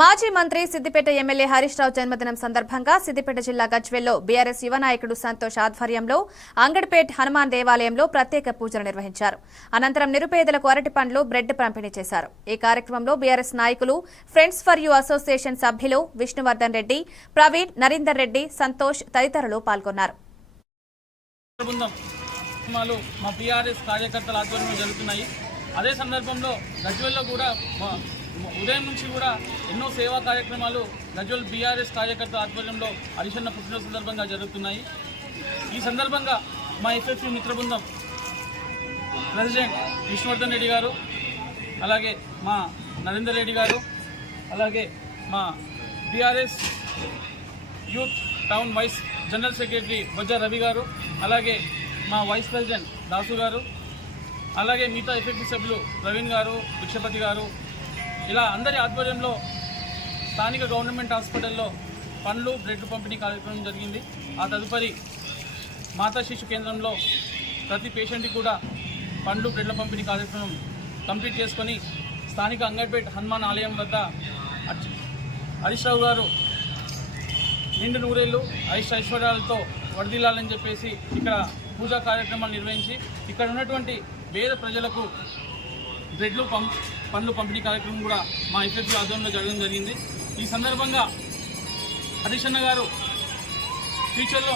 మాజీ మంత్రి సిద్దిపేట ఎమ్మెల్యే హరీష్ రావు జన్మదినం సందర్భంగా సిద్దిపేట జిల్లా గజ్వేల్లో బీఆర్ఎస్ యువ నాయకుడు సంతోష్ ఆధ్వర్యంలో అంగడిపేట్ హనుమాన్ దేవాలయంలో ప్రత్యేక పూజలు నిర్వహించారు. అనంతరం నిరుపేదలకు అరటి పండ్లు, బ్రెడ్ పంపిణీ చేశారు. ఈ కార్యక్రమంలో బీఆర్ఎస్ నాయకులు, ఫ్రెండ్స్ ఫర్ యూ అసోసియేషన్ సభ్యులు విష్ణువర్ధన్ రెడ్డి, ప్రవీణ్, నరీందర్ రెడ్డి, సంతోష్ తదితరులు పాల్గొన్నారు. అదే సందర్భంలో గజ్వేల్లో కూడా ఉదయం నుంచి కూడా ఎన్నో సేవా కార్యక్రమాలు గజ్వేల్ బీఆర్ఎస్ కార్యకర్తల ఆధ్వర్యంలో హరీషన్న పుట్టినరోజు సందర్భంగా జరుగుతున్నాయి. ఈ సందర్భంగా మా ఎఫ్ఎఫ్యూ మిత్ర బృందం ప్రెసిడెంట్ విష్ణువర్ధన్ రెడ్డి గారు, అలాగే మా నరేందర్ రెడ్డి గారు, అలాగే మా BRS youth town vice general secretary Bojja Ravi garu, అలాగే మా వైస్ ప్రెసిడెంట్ దాసు గారు, అలాగే మిగతా ఎఫ్ఎఫ్యూ సభ్యులు ప్రవీణ్ గారు, భిక్షపతి గారు, ఇలా అందరి ఆధ్వర్యంలో స్థానిక గవర్నమెంట్ హాస్పిటల్లో పండ్లు, బ్రెడ్ పంపిణీ కార్యక్రమం జరిగింది. ఆ తదుపరి మాతా శిశు కేంద్రంలో ప్రతి పేషెంట్కి కూడా పండ్లు, బ్రెడ్ల పంపిణీ కార్యక్రమం కంప్లీట్ చేసుకొని స్థానిక అంగడిపేట్ హనుమాన్ ఆలయం వద్ద హరీష్ రావు గారు నిండు నూరేళ్లు ఐశ్వర్యాలతో వరదిల్లాలని చెప్పేసి ఇక్కడ పూజా కార్యక్రమాలు నిర్వహించి ఇక్కడ ఉన్నటువంటి పేద ప్రజలకు బ్రెడ్లు, పండ్లు పంపిణీ కార్యక్రమం కూడా మా ఎఫ్ఎఫ్యూ ఆధ్వర్యంలో జరగడం జరిగింది. ఈ సందర్భంగా హరీషన్న గారు ఫ్యూచర్లో